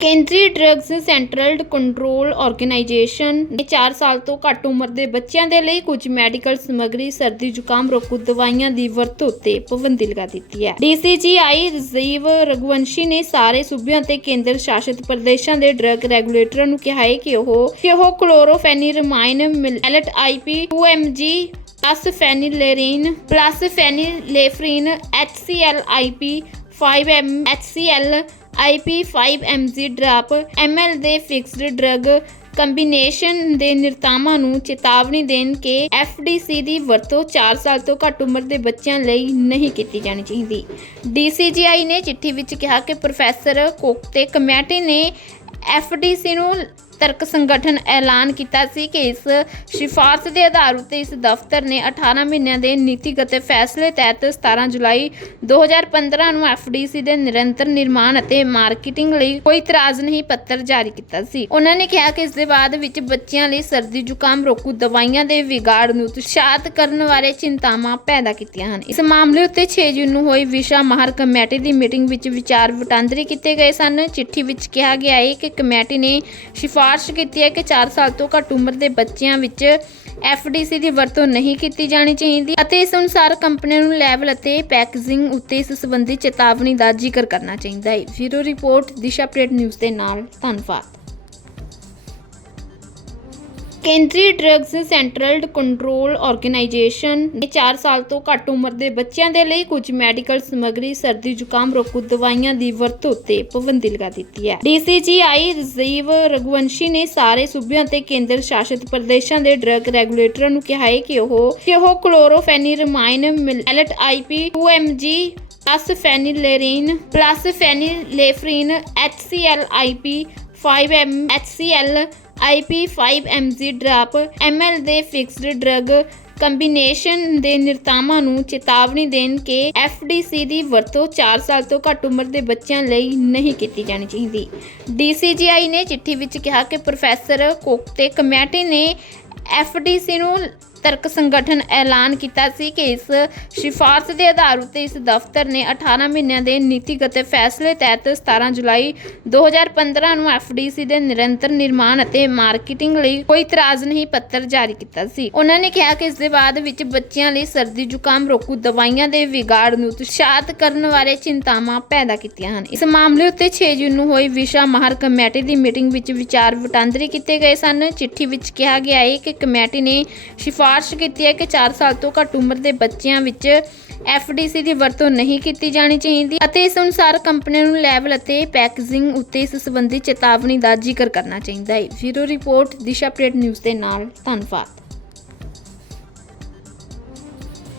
ਕੇਂਦਰੀ drugs central control organisation ਨੇ 4 ਸਾਲ ਤੋਂ ਘੱਟ ਉਮਰ ਦੇ ਬੱਚਿਆਂ ਦੇ ਲਈ ਕੁਝ ਮੈਡੀਕਲ ਸਮੱਗਰੀ, ਸਰਦੀ ਜ਼ੁਕਾਮ, ਰੋਕੂ ਦਵਾਈਆਂ ਦੀ ਵਰਤੋਂ ਤੇ ਪਾਬੰਦੀ ਲਗਾ ਦਿੱਤੀ ਹੈ। ਡੀਸੀਜੀਆਈ ਰਜ਼ੀਵ ਰਘੁਵੰਸ਼ੀ ਨੇ ਸਾਰੇ ਸੂਬਿਆਂ ਤੇ ਕੇਂਦਰ ਸ਼ਾਸਿਤ ਪ੍ਰਦੇਸ਼ਾਂ ਦੇ ਡਰੱਗ ਰੈਗੂਲੇਟਰਾਂ ਨੂੰ ਕਿਹਾ ਹੈ ਕਿ ਉਹ ਕਿ ਉਹ chlorpheniramine maleate IP 2mg plus phenylephrine plus phenylephrine HCl IP 5m HCl IP 5mg drop ml ਦੇ ਫਿਕਸਡ ਡਰੱਗ ਕੰਬੀਨੇਸ਼ਨ ਦੇ ਨਿਰਤਾਵਾਂ ਨੂੰ ਚੇਤਾਵਨੀ ਦੇਣ ਕਿ FDC ਦੀ ਵਰਤੋਂ 4 ਸਾਲ ਤੋਂ ਘੱਟ ਉਮਰ ਦੇ ਬੱਚਿਆਂ ਲਈ ਨਹੀਂ ਕੀਤੀ ਜਾਣੀ ਚਾਹੀਦੀ। DCGI ਨੇ ਚਿੱਠੀ ਵਿੱਚ ਕਿਹਾ ਕਿ ਪ੍ਰੋਫੈਸਰ ਕੋਕ ਤੇ ਕਮੇਟੀ ਨੇ FDC ਨੂੰ ਤਰਕ ਸੰਗਠਨ ਐਲਾਨ ਕੀਤਾ ਸੀ ਕਿ ਇਸ ਸਿਫਾਰਸ਼ ਦੇ ਆਧਾਰ ਉੱਤੇ ਇਸ ਦਫ਼ਤਰ ਨੇ 18 ਮਹੀਨਿਆਂ ਦੇ ਨੀਤੀਗਤ ਫੈਸਲੇ ਤਹਿਤ 17 ਜੁਲਾਈ 2015 ਨੂੰ FDC ਦੇ ਨਿਰੰਤਰ ਨਿਰਮਾਣ ਅਤੇ ਮਾਰਕੀਟਿੰਗ ਲਈ ਕੋਈ ਇਤਰਾਜ਼ ਨਹੀਂ ਪੱਤਰ ਜਾਰੀ ਕੀਤਾ ਸੀ। ਉਹਨਾਂ ਨੇ ਕਿਹਾ ਕਿ ਇਸ ਦੇ ਬਾਅਦ ਵਿੱਚ ਬੱਚਿਆਂ ਲਈ ਸਰਦੀ ਜ਼ੁਕਾਮ, ਰੋਕੂ ਦਵਾਈਆਂ ਦੇ ਵਿਗਾੜ ਨੂੰ ਉਤਸ਼ਾਹਤ ਕਰਨ ਬਾਰੇ ਚਿੰਤਾਵਾਂ ਪੈਦਾ ਕੀਤੀਆਂ ਹਨ। ਇਸ ਮਾਮਲੇ ਉੱਤੇ 6 ਜੂਨ ਨੂੰ ਹੋਈ ਵਿਸ਼ਾ ਮਾਹਰ ਕਮੇਟੀ ਦੀ ਮੀਟਿੰਗ ਵਿੱਚ ਵਿਚਾਰ ਵਟਾਂਦਰੇ ਕੀਤੇ ਗਏ ਸਨ। ਚਿੱਠੀ ਵਿੱਚ ਕਿਹਾ ਗਿਆ ਹੈ ਕਿ ਕਮੇਟੀ ਨੇ ਸਿਫਾਰਸ਼ ਕੀਤੀ ਹੈ ਕਿ 4 ਸਾਲ ਤੋਂ ਘੱਟ ਉਮਰ ਦੇ ਬੱਚਿਆਂ ਵਿੱਚ FDC ਦੀ ਵਰਤੋਂ ਨਹੀਂ ਕੀਤੀ ਜਾਣੀ ਚਾਹੀਦੀ ਅਤੇ ਇਸ ਅਨੁਸਾਰ ਕੰਪਨੀਆਂ ਨੂੰ ਲੈਵਲ ਅਤੇ ਪੈਕੇਜਿੰਗ ਉੱਤੇ ਇਸ ਸੰਬੰਧੀ ਚੇਤਾਵਨੀ ਦਾ ਜ਼ਿਕਰ ਕਰਨਾ ਚਾਹੀਦਾ ਹੈ। ਵੀਰੋ ਰਿਪੋਰਟ, ਦਿਸ਼ਾ ਅਪਡੇਟ ਨਿਊਜ਼ ਦੇ ਨਾਲ, ਧੰਨਵਾਦ। ਕੇਂਦਰੀ ਡਰੱਗਸ ਸੈਂਟਰਲ ਕੰਟਰੋਲ ਆਰਗੇਨਾਈਜੇਸ਼ਨ ਨੇ 4 ਸਾਲ ਤੋਂ ਘੱਟ ਉਮਰ ਦੇ ਬੱਚਿਆਂ ਦੇ ਲਈ ਕੁਝ ਮੈਡੀਕਲ ਸਮੱਗਰੀ, ਸਰਦੀ ਜ਼ੁਕਾਮ, ਰੋਕੂ ਦਵਾਈਆਂ ਦੀ ਵਰਤੋਂ ਤੇ ਪਾਬੰਦੀ ਲਗਾ ਦਿੱਤੀ ਹੈ। ਡੀਸੀਜੀਆਈ ਰਜੀਵ ਰਗਵੰਸ਼ੀ ਨੇ ਸਾਰੇ ਸੂਬਿਆਂ ਤੇ ਕੇਂਦਰ ਸ਼ਾਸਿਤ ਪ੍ਰਦੇਸ਼ਾਂ ਦੇ ਡਰੱਗ ਰੈਗੂਲੇਟਰਾਂ ਨੂੰ ਕਿਹਾ ਹੈ ਕਿ ਉਹ ਕਿ ਉਹ chlorpheniramine maleate IP 2 MG plus phenylephrine plus phenylephrine HCl IP 5 MHCl IP5MZ drop ML ਦੇ ਫਿਕਸਡ ਡਰੱਗ ਕੰਬੀਨੇਸ਼ਨ ਦੇ ਨਿਰਤਾਮਾਂ ਨੂੰ ਚੇਤਾਵਨੀ ਦੇਣ ਕਿ ਐਫਡੀਸੀ ਦੀ ਵਰਤੋਂ 4 ਸਾਲ ਤੋਂ ਘੱਟ ਉਮਰ ਦੇ ਬੱਚਿਆਂ ਲਈ ਨਹੀਂ ਕੀਤੀ ਜਾਣੀ ਚਾਹੀਦੀ। ਡੀਸੀਜੀਆਈ ਨੇ ਚਿੱਠੀ ਵਿੱਚ ਕਿਹਾ ਕਿ ਪ੍ਰੋਫੈਸਰ ਕੋਕਤੇ ਕਮੇਟੀ ਨੇ ਐਫਡੀਸੀ ਨੂੰ ਤਰਕ ਸੰਗਠਨ ਐਲਾਨ ਕੀਤਾ ਸੀ ਕਿ ਇਸ ਸਿਫਾਰਸ਼ ਦੇ ਆਧਾਰ ਉੱਤੇ ਇਸ ਦਫ਼ਤਰ ਨੇ 18 ਮਹੀਨਿਆਂ ਦੇ ਨੀਤੀਗਤ ਫੈਸਲੇ ਤਹਿਤ 17 ਜੁਲਾਈ 2015 ਨੂੰ FDC ਦੇ ਨਿਰੰਤਰ ਨਿਰਮਾਣ ਅਤੇ ਮਾਰਕੀਟਿੰਗ ਲਈ ਕੋਈ ਇਤਰਾਜ਼ ਨਹੀਂ ਪੱਤਰ ਜਾਰੀ ਕੀਤਾ ਸੀ। ਉਹਨਾਂ ਨੇ ਕਿਹਾ ਕਿ ਇਸ ਦੇ ਬਾਅਦ ਵਿੱਚ ਬੱਚਿਆਂ ਲਈ ਸਰਦੀ ਜ਼ੁਕਾਮ, ਰੋਕੂ ਦਵਾਈਆਂ ਦੇ ਵਿਗਾੜ ਨੂੰ ਉਤਸ਼ਾਹਤ ਕਰਨ ਬਾਰੇ ਚਿੰਤਾਵਾਂ ਪੈਦਾ ਕੀਤੀਆਂ ਹਨ। ਇਸ ਮਾਮਲੇ ਉੱਤੇ 6 ਜੂਨ ਨੂੰ ਹੋਈ ਵਿਸ਼ਾ ਮਾਹਰ ਕਮੇਟੀ ਦੀ ਮੀਟਿੰਗ ਵਿੱਚ ਵਿਚਾਰ ਵਟਾਂਦਰੇ ਕੀਤੇ ਗਏ ਸਨ। ਚਿੱਠੀ ਵਿੱਚ ਕਿਹਾ ਗਿਆ ਹੈ ਕਿ ਕਮੇਟੀ ਨੇ ਸਿਫਾਰਸ਼ ਕੀਤੀ ਹੈ ਕਿ 4 ਸਾਲ ਤੋਂ ਘੱਟ ਉਮਰ ਦੇ ਬੱਚਿਆਂ ਵਿੱਚ FDC ਦੀ ਵਰਤੋਂ ਨਹੀਂ ਕੀਤੀ ਜਾਣੀ ਚਾਹੀਦੀ ਅਤੇ ਇਸ ਅਨੁਸਾਰ ਕੰਪਨੀਆਂ ਨੂੰ ਲੈਵਲ ਅਤੇ ਪੈਕੇਜਿੰਗ ਉੱਤੇ ਇਸ ਸੰਬੰਧੀ ਚੇਤਾਵਨੀ ਦਾ ਜ਼ਿਕਰ ਕਰਨਾ ਚਾਹੀਦਾ ਹੈ। ਵੀਰੋ ਰਿਪੋਰਟ, ਦਿਸ਼ਾ ਅਪਡੇਟ ਨਿਊਜ਼ ਦੇ ਨਾਲ ਧੰਨਵਾਦ।